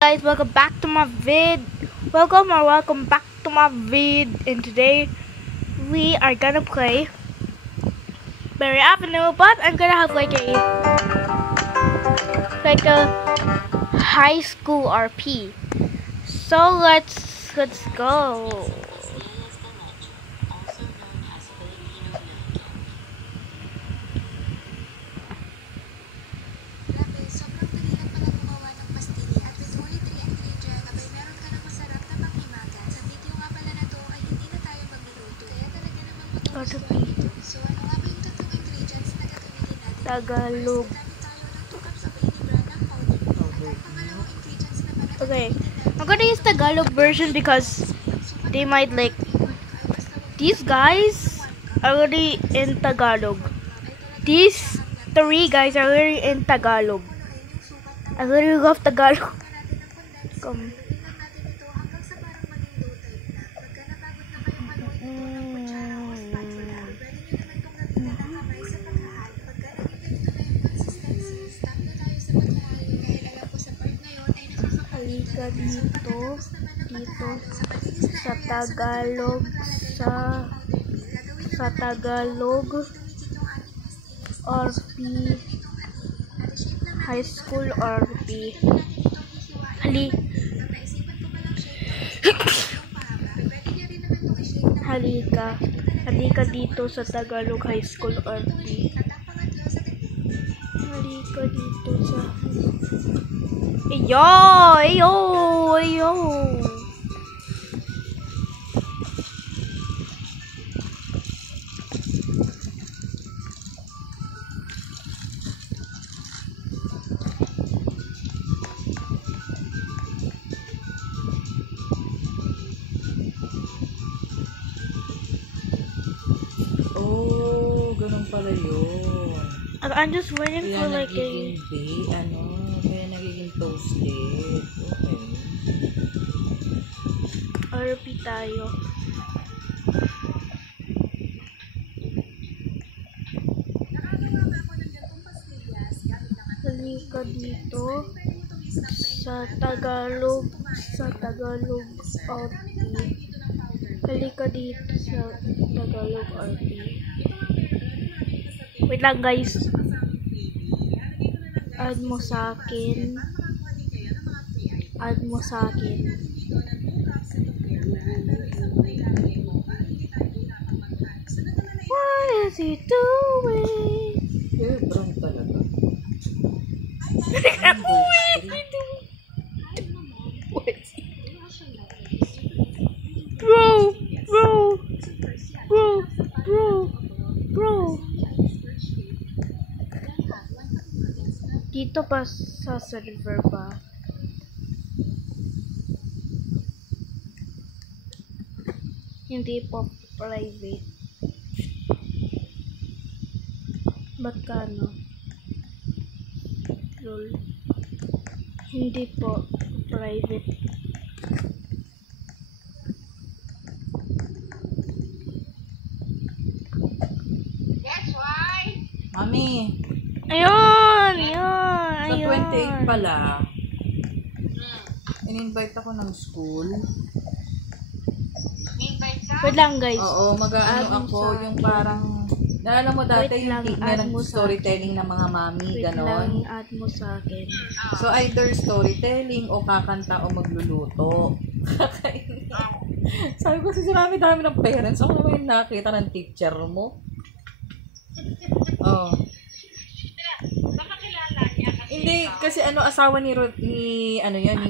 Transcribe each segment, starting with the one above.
Guys, welcome back to my welcome back to my vid. And today we are gonna play Berry Avenue, but I'm gonna have like a high school RP. So let's go. Tagalog. Okay, I'm gonna use Tagalog version because they might like these guys are already in Tagalog. These three guys are already in Tagalog. I really love Tagalog. Come. Halika dito sa Tagalog, sa Tagalog RP High School RP. Halika dito sa Tagalog High School RP. Halika dito sa Ayo. Oh, ganun pala yun. I'm just waiting for like kaya nagiging toasted. Okay. RP tayo. Halika dito sa Tagalog RP. Halika dito sa Tagalog RP. Wait lang guys. Add mo sa akin. What is he doing? Brown talaga. Bro. Dito pa sa server ba? Hindi po private. Magkano? Lol. Hindi po private. That's why. Mami. Ayun. Sa 28 pala. In-invite ako ng school. Wait lang guys. Oo, mag-aano ako yung parang naalala mo dati yung ng storytelling ng mga mami, ganon. Add mo sa akin. So either storytelling o kakanta o magluluto. Sabi ko kasi dami ng parents. Ako naman yung nakita ng teacher mo. Oh. Hindi kasi asawa ni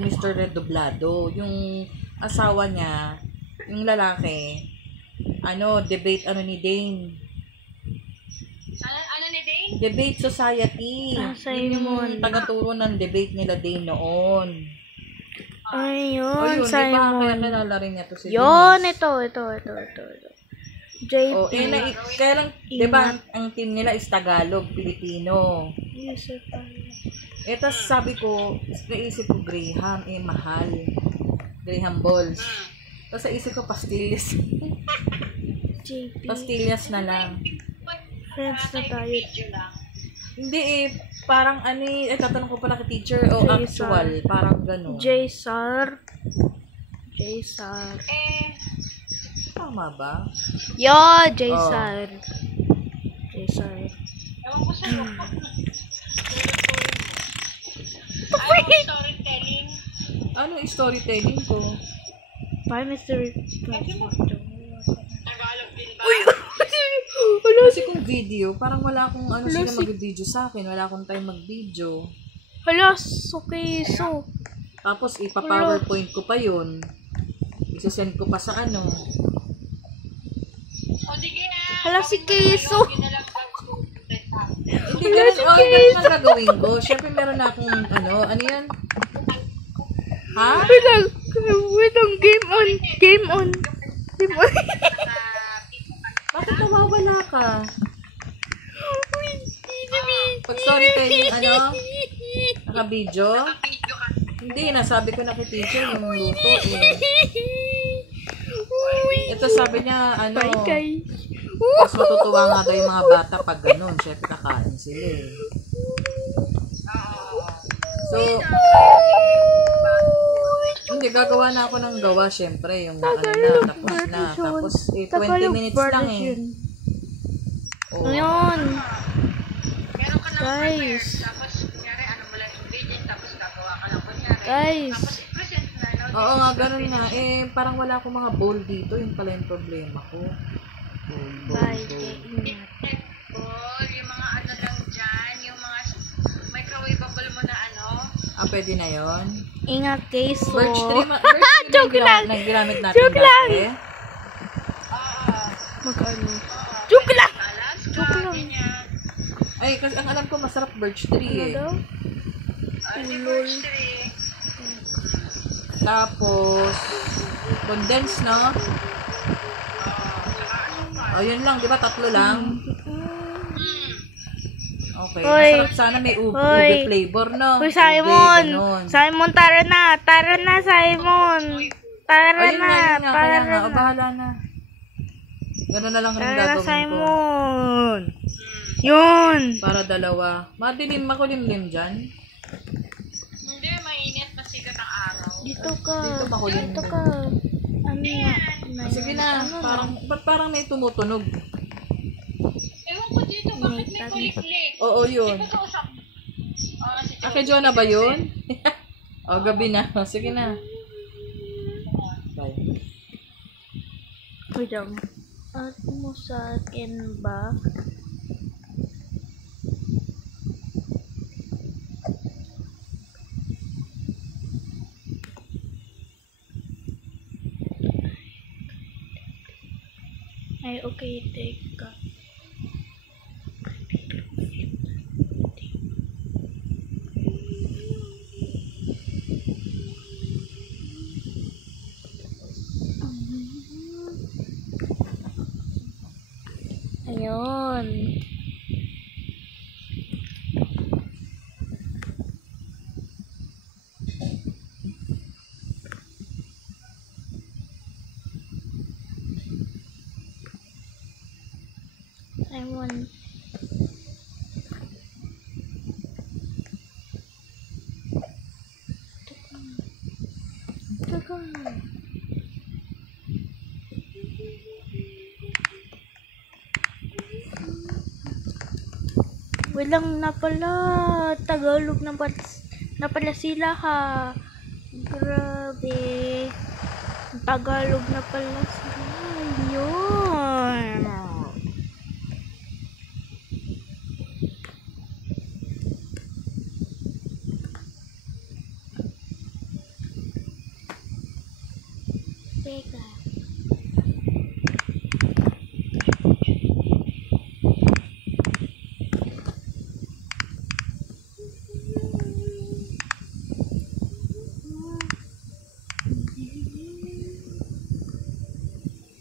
Mr. Redoblado, yung asawa niya, yung lalaki, debate ni Dane. Ano ni Dane? Debate Society. Simon. Yung tagaturo ng debate nila Dane noon. Ayun, Simon. Kaya kilala rin niya to si yun, Denise. ito. JP. Oh, kaya lang, diba, ang team nila is Tagalog, Pilipino. Yes, sir. Tapos sabi ko, naisip ko Graham, mahal. Graham balls. Tapos sa isip ko, pastillas. JP. Pastillas na lang. Friends na tayo. Hindi Parang tatanong ko pala kay teacher o actual. Parang gano'n. J-Sar. Tama ba? Yo, J-Sar. J-Sar. Ewan ko sa'yo. Storytelling. Ano yung storytelling ko? Prime Minister. Tagalog din ba? Kasi kung video, parang wala akong sila mag-video sa akin. Wala akong time mag-video. Hala, okay, so. Tapos, ipa-powerpoint ko pa yun. Isasend ko pa sa ano. O, sige na. Hala, si Keso. Hindi ganun ang gagawin ko. Siyempre, meron na akong, ano yan? Ha? Wait lang, game on. Bakit nawawala ka? Pag storytelling, naka-video? Hindi, nasabi ko na kay teacher yung luto Ito sabi niya, mas matutuwa nga daw yung mga bata pag ganun. Siyempre, kakain sila eh. So, hindi, gagawa na ako ng gawa, syempre. Yung tapos na. Tapos, 20 minutes lang eh. Oh. Ngayon. Meron ka ng Guys. tapos, kunyari, mo lang ingredient, tapos gagawa ka lang, kunyari. Guys. Tapos, present na, no? Oo nga, ganun nga. Parang wala akong mga bowl dito. Yung pala yung problema ko. Bye. Bowl, yung mga lang dyan, yung mga microwavable mo na pwede na yon. Ingat, Keso. Birch tree Joke lang. Nagginamit natin Joke lang. dati. Mag-ano? Joke lang. Ay, kasi ang alam ko masarap birch tree eh. Birch tree. Tapos, condense, no? Yun lang, di ba? 3 lang? Okay, masarap sana may ube flavor, no? Uy, Simon! Simon, tara na! Tara na, Simon! Tara na! Tara na! Bahala na. Gano'n na lang rin gagawin ko. Simon! Yun! Para dalawa. Madilim, makulimlim dyan. Hindi, mainit, masigat ang araw. Dito ka. makulimlim. Dito ka. Ano nga? Sige na, ba't parang may tumutunog? Ewan ko dito, bakit may kulik-lik? Oo, yun. Kay Jonah ba yun? Gabi na. Sige na. Bye. Wait lang. At mo sa akin ba? Ay, okay, teka. Ayun. Simon. Teka. Walang na pala. Tagalog na pala sila ha. Grabe. Tagalog na pala sila. Yun. Teka.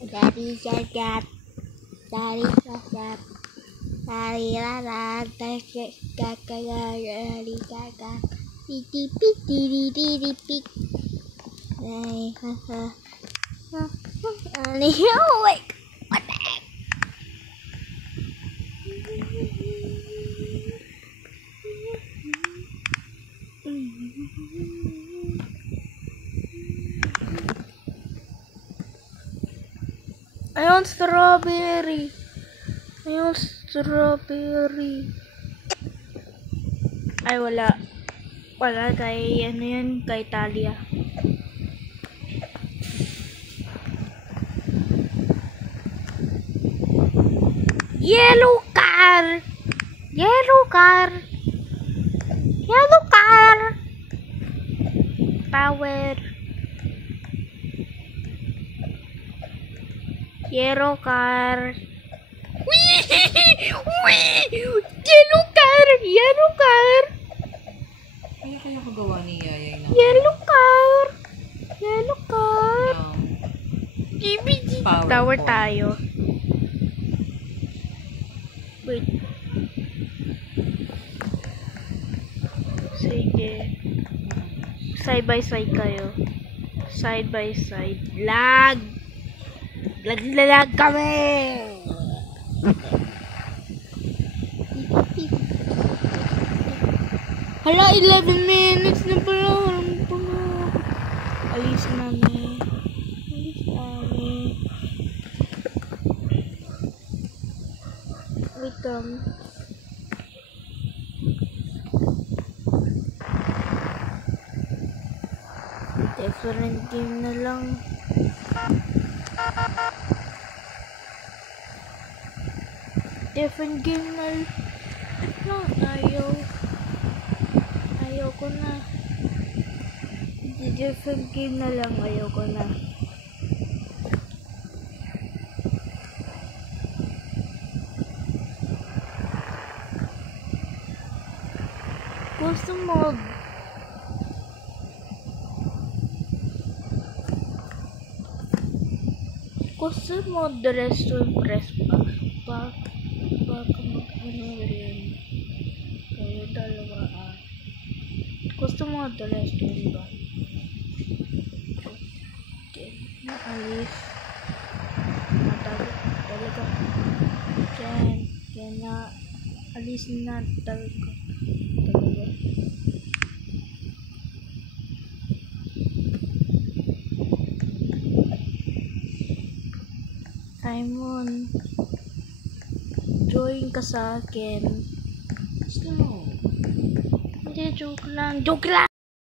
Dari jagat, dari jagat, dari lalat, dari kakak, dari kakak, piti piti di pik, dari haha, oh wait, what the heck? Ayun, strawberry. Ayun, strawberry. Ay, wala. Wala kay, ano yan, kay Talia. Yellow car! Yellow car! Yellow car! Power. Yellow car. Wee! Wee! Yellow car! Yellow car! Kaya kayo kagawa ni Yayay na. Yellow car! Yellow car! Ng power Tower ball. tayo. Wait. Sige. Side by side kayo. Side by side. Lag! Lag kami! Hala, 11 minutes na pala. Alam ko na. Alis namin. Alis namin. Wait lang. Different game na lang. Different game na lang. Ayoko na. Different game na lang. Ayoko na. Custom mode. Custom mode the restaurant press back mag-ano rin. Kaya dalawa Custom mode the restaurant ba? Okay. Naalis. Talaga. Kaya na alis na talaga. Simon, join ka sa akin. Slow. Hindi, joke lang. Joke lang!